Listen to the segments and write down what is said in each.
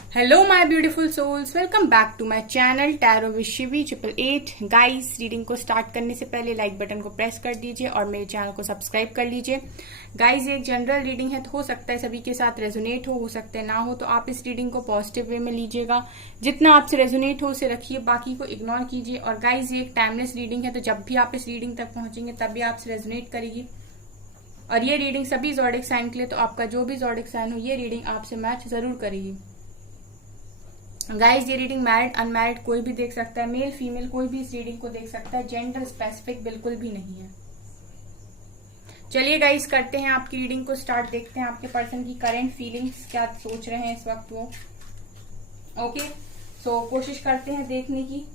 Hello my beautiful souls, welcome back to my channel tarot with Shivi 888। Guys, reading को start करने से पहले like button को press कर दीजिए और मेरे चैनल को सब्सक्राइब कर लीजिए। गाइस, ये एक जनरल रीडिंग है, तो हो सकता है सभी के साथ रेजोनेट हो सकता है ना हो, तो आप इस रीडिंग को पॉजिटिव वे में लीजिएगा। जितना आपसे रेजोनेट हो उसे रखिए, बाकी को इग्नोर कीजिए। और गाइज, ये एक टाइमलेस रीडिंग है, तो जब भी आप इस रीडिंग तक पहुंचेंगे तभी आपसे रेजोनेट करेगी। और ये रीडिंग सभी ज़ोडिक साइन के लिए, तो आपका जो भी ज़ोडिक साइन हो ये रीडिंग आपसे मैच जरूर करेगी। गाइज, ये रीडिंग मैरिड अनमैरिड कोई भी देख सकता है, मेल फीमेल कोई भी इस रीडिंग को देख सकता है, जेंडर स्पेसिफिक बिल्कुल भी नहीं है। चलिए गाइज, करते हैं आपकी रीडिंग को स्टार्ट। देखते हैं आपके पर्सन की करंट फीलिंग्स क्या सोच रहे हैं इस वक्त वो। ओके, सो कोशिश करते हैं देखने की।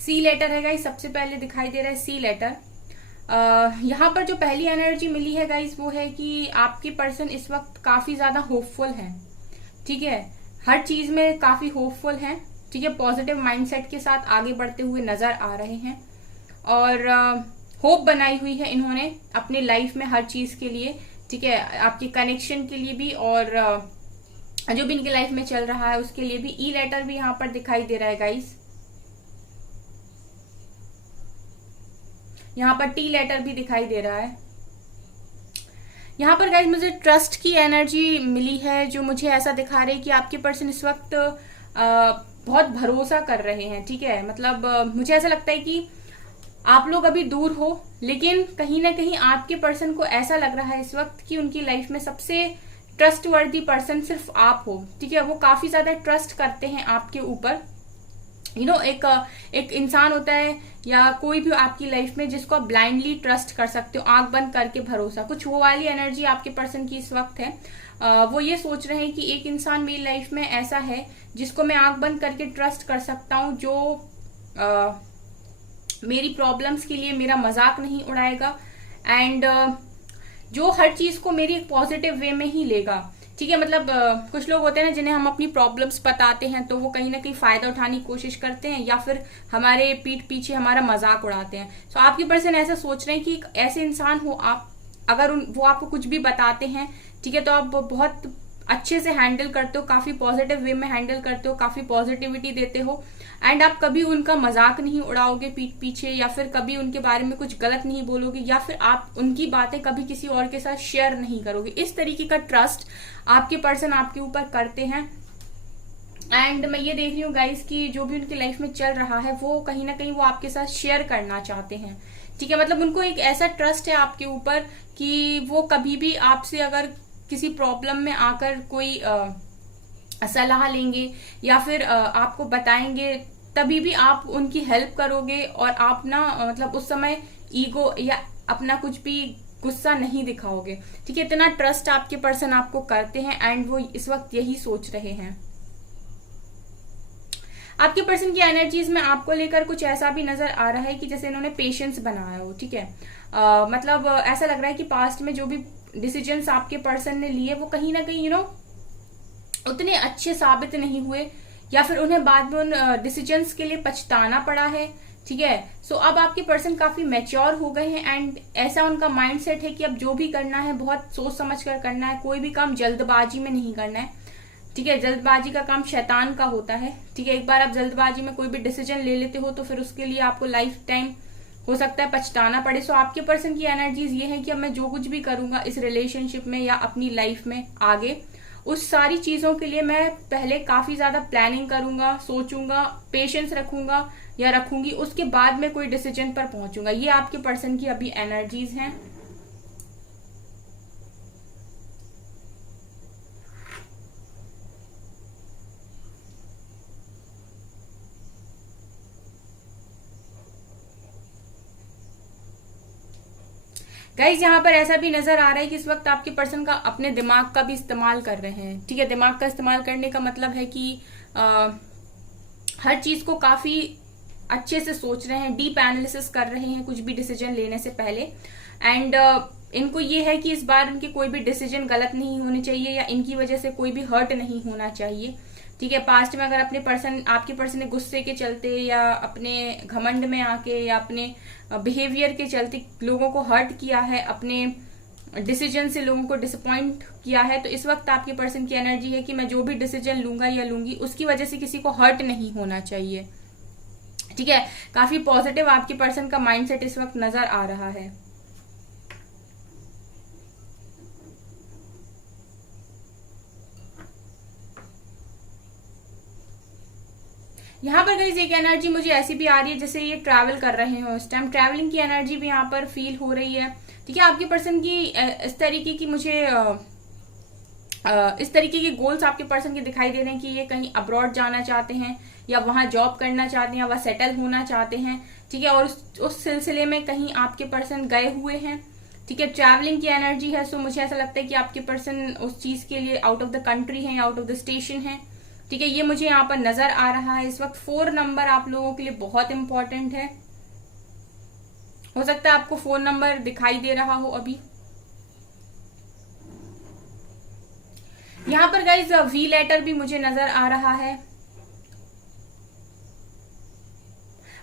सी लेटर है गाइस, सबसे पहले दिखाई दे रहा है सी लेटर। यहाँ पर जो पहली एनर्जी मिली है गाइस वो है कि आपके पर्सन इस वक्त काफी ज्यादा होपफुल है। ठीक है, हर चीज में काफी होपफुल है। ठीक है, पॉजिटिव माइंडसेट के साथ आगे बढ़ते हुए नजर आ रहे हैं और होप बनाई हुई है इन्होंने अपने लाइफ में हर चीज के लिए। ठीक है, आपके कनेक्शन के लिए भी और जो भी इनके लाइफ में चल रहा है उसके लिए भी। ई लेटर भी यहाँ पर दिखाई दे रहा है गाइस। यहाँ पर टी लेटर भी दिखाई दे रहा है। यहाँ पर गाइज मुझे ट्रस्ट की एनर्जी मिली है, जो मुझे ऐसा दिखा रही है कि आपके पर्सन इस वक्त बहुत भरोसा कर रहे हैं। ठीक है, मतलब मुझे ऐसा लगता है कि आप लोग अभी दूर हो, लेकिन कहीं ना कहीं आपके पर्सन को ऐसा लग रहा है इस वक्त कि उनकी लाइफ में सबसे ट्रस्ट वर्दी पर्सन सिर्फ आप हो। ठीक है, वो काफी ज्यादा ट्रस्ट करते हैं आपके ऊपर। एक इंसान होता है या कोई भी आपकी लाइफ में जिसको आप ब्लाइंडली ट्रस्ट कर सकते हो, आंख बंद करके भरोसा, कुछ वो वाली एनर्जी आपके पर्सन की इस वक्त है। वो ये सोच रहे हैं कि एक इंसान मेरी लाइफ में ऐसा है जिसको मैं आंख बंद करके ट्रस्ट कर सकता हूँ, जो मेरी प्रॉब्लम्स के लिए मेरा मजाक नहीं उड़ाएगा एंड जो हर चीज को मेरी पॉजिटिव वे में ही लेगा। ठीक है, मतलब कुछ लोग होते हैं ना जिन्हें हम अपनी प्रॉब्लम्स बताते हैं तो वो कहीं ना कहीं फायदा उठाने की कोशिश करते हैं या फिर हमारे पीठ पीछे हमारा मजाक उड़ाते हैं। तो आपके पर्सन ऐसा सोच रहे हैं कि ऐसे इंसान हो आप, अगर वो आपको कुछ भी बताते हैं, ठीक है, तो आप बहुत अच्छे से हैंडल करते हो, काफी पॉजिटिव वे में हैंडल करते हो, काफी पॉजिटिविटी देते हो एंड आप कभी उनका मजाक नहीं उड़ाओगे पीठ पीछे, या फिर कभी उनके बारे में कुछ गलत नहीं बोलोगे, या फिर आप उनकी बातें कभी किसी और के साथ शेयर नहीं करोगे। इस तरीके का ट्रस्ट आपके पर्सन आपके ऊपर करते हैं। एंड मैं ये देख रही हूँ गाइस कि जो भी उनकी लाइफ में चल रहा है वो कहीं ना कहीं वो आपके साथ शेयर करना चाहते हैं। ठीक है, मतलब उनको एक ऐसा ट्रस्ट है आपके ऊपर कि वो कभी भी आपसे अगर किसी प्रॉब्लम में आकर कोई सलाह लेंगे या फिर आपको बताएंगे, तभी भी आप उनकी हेल्प करोगे और आप ना मतलब उस समय ईगो या अपना कुछ भी गुस्सा नहीं दिखाओगे। ठीक है, इतना ट्रस्ट आपके पर्सन आपको करते हैं एंड वो इस वक्त यही सोच रहे हैं। आपके पर्सन की एनर्जीज में आपको लेकर कुछ ऐसा भी नजर आ रहा है कि जैसे इन्होंने पेशेंस बनाया हो। ठीक है, मतलब ऐसा लग रहा है कि पास्ट में जो भी डिसीजंस आपके पर्सन ने लिए वो कहीं ना कहीं उतने अच्छे साबित नहीं हुए, या फिर उन्हें बाद में उन डिसीजंस के लिए पछताना पड़ा है। ठीक है, सो अब आपके पर्सन काफी मैच्योर हो गए हैं एंड ऐसा उनका माइंडसेट है कि अब जो भी करना है बहुत सोच समझ कर करना है, कोई भी काम जल्दबाजी में नहीं करना है। ठीक है, जल्दबाजी का काम शैतान का होता है। ठीक है, एक बार आप जल्दबाजी में कोई भी डिसीजन ले लेते हो तो फिर उसके लिए आपको लाइफ टाइम हो सकता है पछताना पड़े। सो आपके पर्सन की एनर्जीज ये है कि अब मैं जो कुछ भी करूंगा इस रिलेशनशिप में या अपनी लाइफ में आगे, उस सारी चीजों के लिए मैं पहले काफी ज्यादा प्लानिंग करूंगा, सोचूंगा, पेशेंस रखूंगा या रखूंगी, उसके बाद में कोई डिसीजन पर पहुंचूंगा। ये आपके पर्सन की अभी एनर्जीज हैं। गाइज, यहाँ पर ऐसा भी नजर आ रहा है कि इस वक्त आपके पर्सन का अपने दिमाग का भी इस्तेमाल कर रहे हैं। ठीक है, दिमाग का इस्तेमाल करने का मतलब है कि हर चीज को काफी अच्छे से सोच रहे हैं, डीप एनालिसिस कर रहे हैं कुछ भी डिसीजन लेने से पहले। एंड इनको ये है कि इस बार इनके कोई भी डिसीजन गलत नहीं होने चाहिए या इनकी वजह से कोई भी हर्ट नहीं होना चाहिए। ठीक है। पास्ट में अगर आपके पर्सन ने गुस्से के चलते या अपने घमंड में आके या अपने बिहेवियर के चलते लोगों को हर्ट किया है, अपने डिसीजन से लोगों को डिसअपॉइंट किया है, तो इस वक्त आपके पर्सन की एनर्जी है कि मैं जो भी डिसीजन लूंगा या लूंगी उसकी वजह से किसी को हर्ट नहीं होना चाहिए। ठीक है, काफी पॉजिटिव आपके पर्सन का माइंडसेट इस वक्त नजर आ रहा है। यहाँ पर गाइस एक एनर्जी मुझे ऐसी भी आ रही है जैसे ये ट्रैवल कर रहे हो इस टाइम, ट्रैवलिंग की एनर्जी भी यहाँ पर फील हो रही है। ठीक है, आपके पर्सन की इस तरीके की मुझे इस तरीके के गोल्स आपके पर्सन के दिखाई दे रहे हैं कि ये कहीं अब्रॉड जाना चाहते हैं या वहां जॉब करना चाहते हैं या वहां सेटल होना चाहते हैं। ठीक है, और उस सिलसिले में कहीं आपके पर्सन गए हुए हैं। ठीक है, ट्रैवलिंग की एनर्जी है, सो मुझे ऐसा लगता है कि आपके पर्सन उस चीज के लिए आउट ऑफ द कंट्री है या आउट ऑफ द स्टेशन है। ठीक है, ये मुझे यहाँ पर नजर आ रहा है इस वक्त। 4 नंबर आप लोगों के लिए बहुत इंपॉर्टेंट है। हो सकता है आपको 4 नंबर दिखाई दे रहा हो अभी। यहाँ पर गाइज वी लेटर भी मुझे नजर आ रहा है।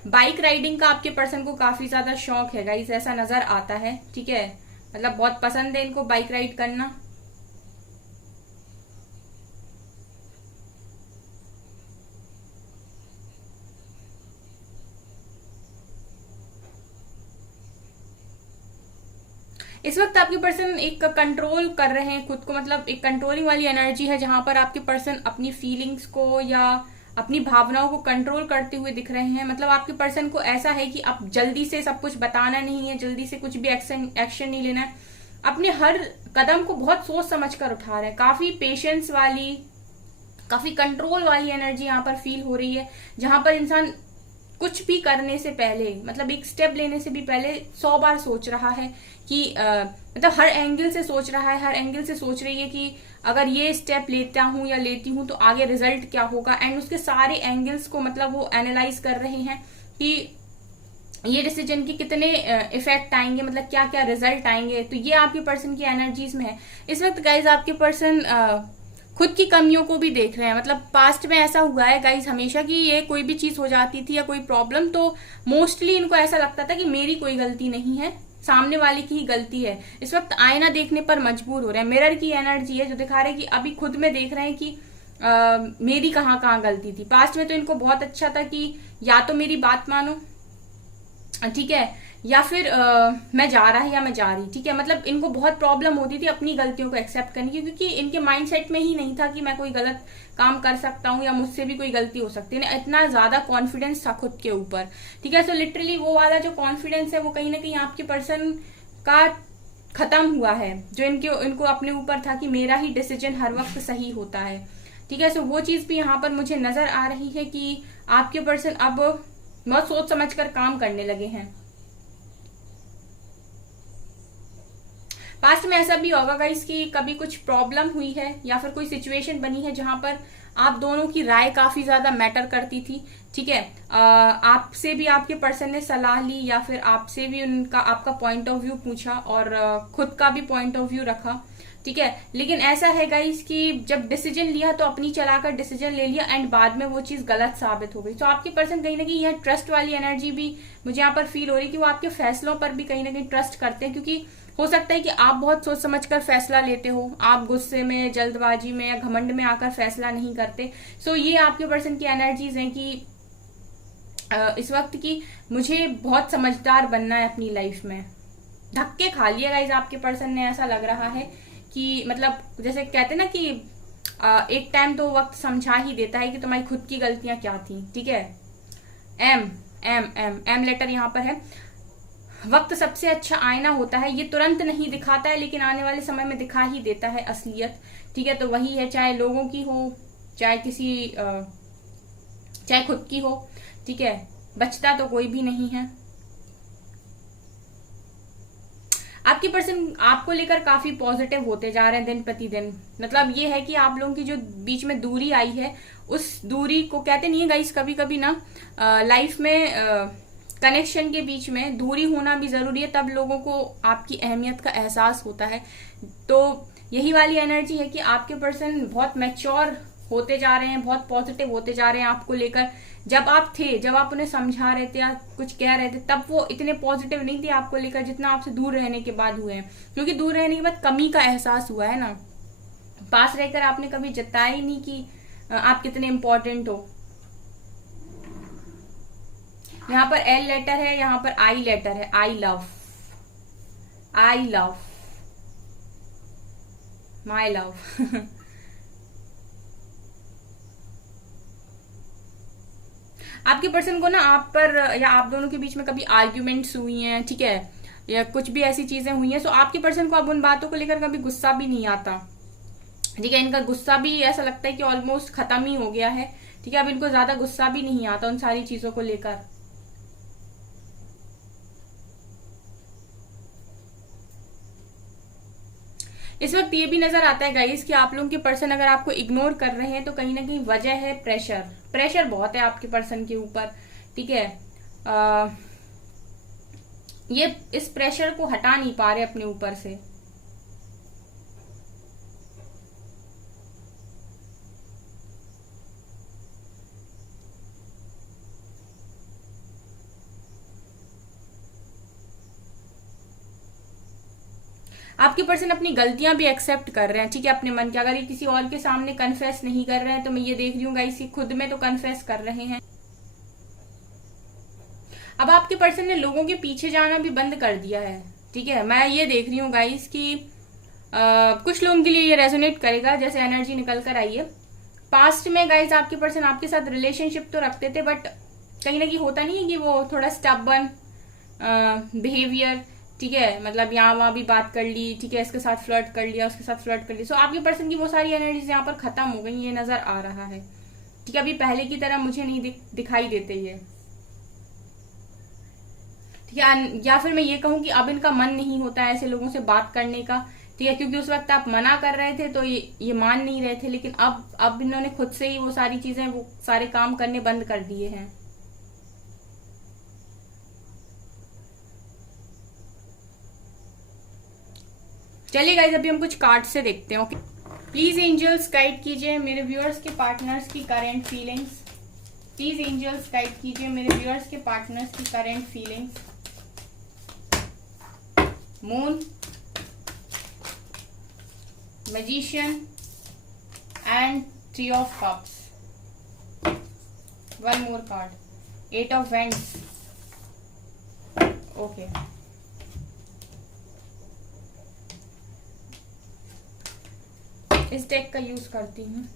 बाइक राइडिंग का आपके पर्सन को काफी ज्यादा शौक है गाइज, ऐसा नजर आता है। ठीक है, मतलब बहुत पसंद है इनको बाइक राइड करना। इस वक्त आपके पर्सन एक कंट्रोल कर रहे हैं खुद को, मतलब एक कंट्रोलिंग वाली एनर्जी है जहां पर आपके पर्सन अपनी फीलिंग्स को या अपनी भावनाओं को कंट्रोल करते हुए दिख रहे हैं। मतलब आपके पर्सन को ऐसा है कि अब जल्दी से सब कुछ बताना नहीं है, जल्दी से कुछ भी एक्शन नहीं लेना है, अपने हर कदम को बहुत सोच समझ कर उठा रहे हैं। काफी पेशेंस वाली, काफी कंट्रोल वाली एनर्जी यहाँ पर फील हो रही है, जहां पर इंसान कुछ भी करने से पहले, मतलब एक स्टेप लेने से भी पहले 100 बार सोच रहा है कि मतलब हर एंगल से सोच रहा है, हर एंगल से सोच रही है कि अगर ये स्टेप लेता हूं या लेती हूं तो आगे रिजल्ट क्या होगा, एंड उसके सारे एंगल्स को मतलब वो एनालाइज कर रहे हैं कि ये डिसीजन के कितने इफेक्ट आएंगे, मतलब क्या क्या रिजल्ट आएंगे। तो ये आपके पर्सन की एनर्जीज में है इस वक्त गाइज। आपके पर्सन खुद की कमियों को भी देख रहे हैं। मतलब पास्ट में ऐसा हुआ है गाइज हमेशा कि ये कोई भी चीज हो जाती थी या कोई प्रॉब्लम, तो मोस्टली इनको ऐसा लगता था कि मेरी कोई गलती नहीं है, सामने वाले की ही गलती है। इस वक्त आईना देखने पर मजबूर हो रहे हैं। मिरर की एनर्जी है जो दिखा रहे हैं कि अभी खुद में देख रहे हैं कि मेरी कहाँ कहाँ गलती थी। पास्ट में तो इनको बहुत अच्छा था कि या तो मेरी बात मानो, ठीक है, या फिर मैं जा रहा है या मैं जा रही। ठीक है, मतलब इनको बहुत प्रॉब्लम होती थी अपनी गलतियों को एक्सेप्ट करने की, क्योंकि इनके माइंडसेट में ही नहीं था कि मैं कोई गलत काम कर सकता हूँ या मुझसे भी कोई गलती हो सकती है। इतना ज्यादा कॉन्फिडेंस था खुद के ऊपर। ठीक है, सो लिटरली वो वाला जो कॉन्फिडेंस है वो कहीं ना कहीं आपके पर्सन का खत्म हुआ है, जो इनको अपने ऊपर था कि मेरा ही डिसीजन हर वक्त सही होता है। ठीक है, सो वो चीज भी यहाँ पर मुझे नजर आ रही है कि आपके पर्सन अब बहुत सोच समझ कर काम करने लगे हैं। पास्ट में ऐसा भी होगा गाइस कि कभी कुछ प्रॉब्लम हुई है या फिर कोई सिचुएशन बनी है जहां पर आप दोनों की राय काफी ज्यादा मैटर करती थी। ठीक है, आपसे भी आपके पर्सन ने सलाह ली या फिर आपसे भी आपका पॉइंट ऑफ व्यू पूछा और खुद का भी पॉइंट ऑफ व्यू रखा। ठीक है, लेकिन ऐसा है गाइस कि जब डिसीजन लिया तो अपनी चलाकर डिसीजन ले लिया एंड बाद में वो चीज गलत साबित हो गई। तो आपके पर्सन कहीं ना कहीं यह ट्रस्ट वाली एनर्जी भी मुझे यहाँ पर फील हो रही है कि वो आपके फैसलों पर भी कहीं ना कहीं ट्रस्ट करते हैं, क्योंकि हो सकता है कि आप बहुत सोच समझकर फैसला लेते हो, आप गुस्से में, जल्दबाजी में या घमंड में आकर फैसला नहीं करते। सो ये आपके पर्सन की एनर्जीज हैं कि इस वक्त की मुझे बहुत समझदार बनना है अपनी लाइफ में। धक्के खा लिया गाइस आपके पर्सन ने, ऐसा लग रहा है कि मतलब जैसे कहते ना कि एक टाइम तो वक्त समझा ही देता है कि तुम्हारी खुद की गलतियां क्या थी। ठीक है, M M M M letter यहाँ पर है। वक्त सबसे अच्छा आईना होता है, ये तुरंत नहीं दिखाता है लेकिन आने वाले समय में दिखा ही देता है असलियत। ठीक है, तो वही है, चाहे लोगों की हो, चाहे खुद की हो। ठीक है, बचता तो कोई भी नहीं है। आपकी पर्सन आपको लेकर काफी पॉजिटिव होते जा रहे हैं दिन प्रतिदिन। मतलब ये है कि आप लोगों की जो बीच में दूरी आई है, उस दूरी को कहते नहीं है गाइस, कभी कभी ना लाइफ में कनेक्शन के बीच में दूरी होना भी जरूरी है, तब लोगों को आपकी अहमियत का एहसास होता है। तो यही वाली एनर्जी है कि आपके पर्सन बहुत मैच्योर होते जा रहे हैं, बहुत पॉजिटिव होते जा रहे हैं आपको लेकर। जब आप थे, जब आप उन्हें समझा रहे थे या कुछ कह रहे थे, तब वो इतने पॉजिटिव नहीं थे आपको लेकर जितना आपसे दूर रहने के बाद हुए हैं। क्योंकि दूर रहने के बाद कमी का एहसास हुआ है ना। पास रहकर आपने कभी जताया ही नहीं कि आप कितने इंपॉर्टेंट हो। यहाँ पर एल लेटर है, यहाँ पर आई लेटर है। I love, I love, my love. आपके पर्सन को ना आप पर या आप दोनों के बीच में कभी आर्ग्यूमेंट्स हुई हैं, ठीक है, या कुछ भी ऐसी चीजें हुई हैं, सो आपके पर्सन को अब उन बातों को लेकर कभी गुस्सा भी नहीं आता, ठीक है। इनका गुस्सा भी ऐसा लगता है कि ऑलमोस्ट खत्म ही हो गया है, ठीक है। अब इनको ज्यादा गुस्सा भी नहीं आता उन सारी चीजों को लेकर। इस वक्त ये भी नजर आता है गाइस कि आप लोगों के पर्सन अगर आपको इग्नोर कर रहे हैं तो कहीं ना कहीं वजह है प्रेशर। प्रेशर बहुत है आपके पर्सन के ऊपर, ठीक है। ये इस प्रेशर को हटा नहीं पा रहे अपने ऊपर से। आपके पर्सन अपनी गलतियां भी एक्सेप्ट कर रहे हैं, ठीक है, अपने मन के। अगर ये किसी और के सामने कन्फेस नहीं कर रहे हैं तो मैं ये देख रही हूँ गाइस ये खुद में तो कन्फेस कर रहे हैं। अब आपके पर्सन ने लोगों के पीछे जाना भी बंद कर दिया है, ठीक है। मैं ये देख रही हूँ गाइस कि कुछ लोगों के लिए ये रेजोनेट करेगा जैसे एनर्जी निकल कर आई है। पास्ट में गाइस आपके पर्सन आपके साथ रिलेशनशिप तो रखते थे, बट कहीं ना कहीं होता नहीं है कि वो थोड़ा स्टबर्न बिहेवियर, ठीक है, मतलब यहाँ वहां भी बात कर ली, ठीक है, इसके साथ फ्लर्ट कर लिया, उसके साथ फ्लर्ट कर लिया। सो आपके पर्सन की वो सारी एनर्जीज यहाँ पर खत्म हो गई, ये नजर आ रहा है, ठीक है। अभी पहले की तरह मुझे नहीं दिखाई देते ये, ठीक है। या फिर मैं ये कहूँ कि अब इनका मन नहीं होता है ऐसे लोगों से बात करने का, ठीक है, क्योंकि उस वक्त आप मना कर रहे थे तो ये मान नहीं रहे थे, लेकिन अब इन्होंने खुद से ही वो सारी चीजें, वो सारे काम करने बंद कर दिए हैं। चलिए गाइज अभी हम कुछ कार्ड से देखते हैं, ओके। प्लीज एंजल्स गाइड कीजिए मेरे व्यूअर्स के पार्टनर्स की current feelings. Please angels guide कीजिए मेरे व्यूअर्स के पार्टनर्स की current feelings. Moon, magician and 3 of cups. One more card, 8 of wands, okay. इस डेक का यूज करती हूँ।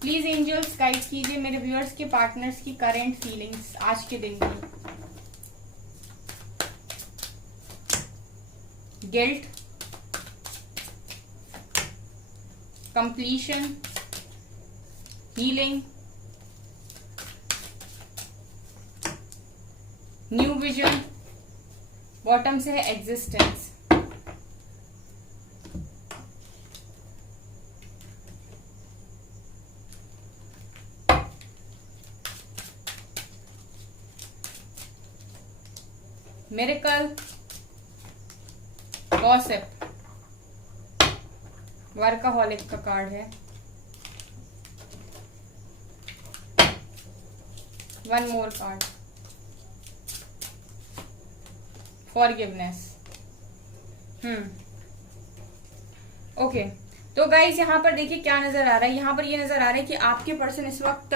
प्लीज एंजल्स गाइड कीजिए मेरे व्यूअर्स के पार्टनर्स की करंट फीलिंग्स आज के दिन की। Guilt, completion, healing, new vision, bottom से है एग्जिस्टेंस। मिरेकल, गॉसिप, वर्कaholic का कार्ड है। One more card, forgiveness. Okay, तो गाइज यहाँ पर देखिए क्या नजर आ रहा है। यहाँ पर ये नजर आ रहा है कि आपके पर्सन इस वक्त,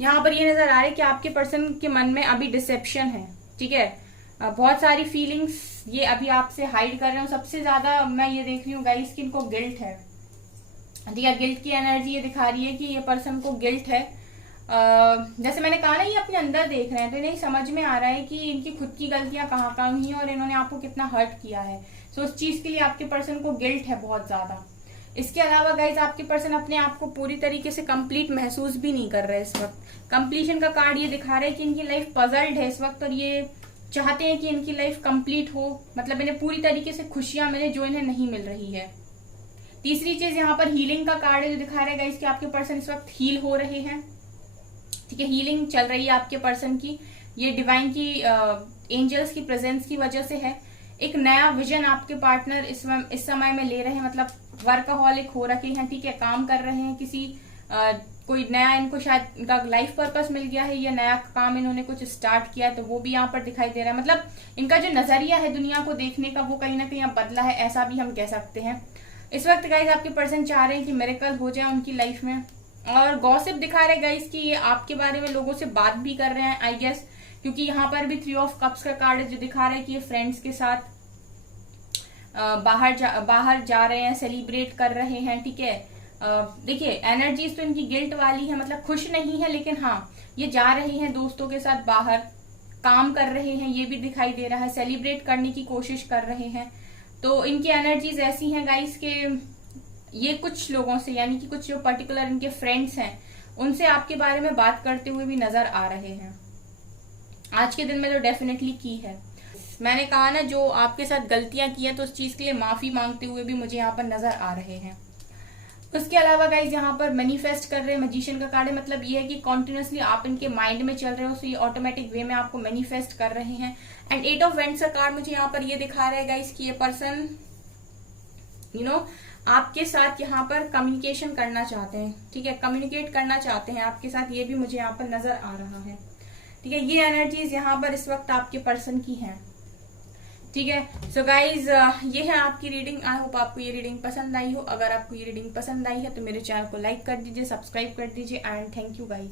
यहाँ पर ये नजर आ रहा है कि आपके पर्सन के मन में अभी डिसेप्शन है, ठीक है। बहुत सारी फीलिंग्स ये अभी आपसे हाइड कर रहे हो। सबसे ज्यादा मैं ये देख रही हूँ गाइस कि इनको गिल्ट है, ठीक है। गिल्ट की एनर्जी ये दिखा रही है कि ये पर्सन को गिल्ट है। जैसे मैंने कहा ना, ये अपने अंदर देख रहे हैं तो इन्हें समझ में आ रहा है कि इनकी खुद की गलतियां कहाँ कहाँ हुई हैं और इन्होंने आपको कितना हर्ट किया है। सो उस चीज के लिए आपके पर्सन को गिल्ट है बहुत ज्यादा। इसके अलावा गाइज आपके पर्सन अपने आप को पूरी तरीके से कंप्लीट महसूस भी नहीं कर रहे इस वक्त। कंप्लीशन का कार्ड ये दिखा रहा है कि इनकी लाइफ पजल्ड है इस वक्त और ये चाहते हैं कि इनकी लाइफ कंप्लीट हो, मतलब इन्हें पूरी तरीके से खुशियां मिले जो इन्हें नहीं मिल रही है। तीसरी चीज यहाँ पर हीलिंग का कार्ड है जो दिखा रहा है गाइज कि आपके पर्सन इस वक्त हील हो रहे हैं, ठीक है। हीलिंग चल रही है आपके पर्सन की, ये डिवाइन की एंजल्स की प्रेजेंस की वजह से है। एक नया विजन आपके पार्टनर इस समय में ले रहे हैं, मतलब वर्कaholic हो रखे हैं, ठीक है, काम कर रहे हैं किसी कोई नया, इनको शायद इनका लाइफ पर्पस मिल गया है या नया काम इन्होंने कुछ स्टार्ट किया है, तो वो भी यहाँ पर दिखाई दे रहा है। मतलब इनका जो नजरिया है दुनिया को देखने का वो कहीं ना कहीं अब बदला है, ऐसा भी हम कह सकते हैं। इस वक्त गाइज आपके पर्सन चाह रहे हैं कि मिरेकल हो जाए उनकी लाइफ में, और गॉसिप दिखा रहे गाइज कि ये आपके बारे में लोगों से बात भी कर रहे हैं आई गेस, क्योंकि यहाँ पर भी 3 ऑफ कप्स का कार्ड है जो दिखा रहा है कि ये फ्रेंड्स के साथ बाहर जा रहे हैं, सेलिब्रेट कर रहे हैं, ठीक है। देखिए एनर्जीज तो इनकी गिल्ट वाली है, मतलब खुश नहीं है, लेकिन हाँ ये जा रहे हैं दोस्तों के साथ बाहर, काम कर रहे हैं, ये भी दिखाई दे रहा है, सेलिब्रेट करने की कोशिश कर रहे हैं। तो इनकी एनर्जीज ऐसी हैं गाइस के ये कुछ लोगों से, यानी कि कुछ जो पर्टिकुलर इनके फ्रेंड्स हैं उनसे आपके बारे में बात करते हुए भी नजर आ रहे हैं आज के दिन में, तो डेफिनेटली की है। मैंने कहा ना, जो आपके साथ गलतियां की हैं तो उस चीज के लिए माफी मांगते हुए भी मुझे यहाँ पर नजर आ रहे हैं। उसके अलावा गाइज यहाँ पर मैनिफेस्ट कर रहे हैं, मैजिशियन का कार्ड है, मतलब ये है कि कॉन्टिन्यूसली आप इनके माइंड में चल रहे हो, तो ये ऑटोमेटिक वे में आपको मैनिफेस्ट कर रहे हैं। एंड 8 ऑफ वेंट्स का कार्ड मुझे यहाँ पर ये दिखा रहा है गाइज कि ये पर्सन आपके साथ यहाँ पर कम्युनिकेशन करना चाहते हैं, ठीक है, कम्युनिकेट करना चाहते हैं आपके साथ, ये भी मुझे यहाँ पर नजर आ रहा है, ठीक है। ये एनर्जीज यहाँ पर इस वक्त आपके पर्सन की हैं, ठीक है। सो गाइज ये है आपकी रीडिंग। आई होप आपको ये रीडिंग पसंद आई हो। अगर आपको ये रीडिंग पसंद आई है तो मेरे चैनल को लाइक कर दीजिए, सब्सक्राइब कर दीजिए, एंड थैंक यू गाइज।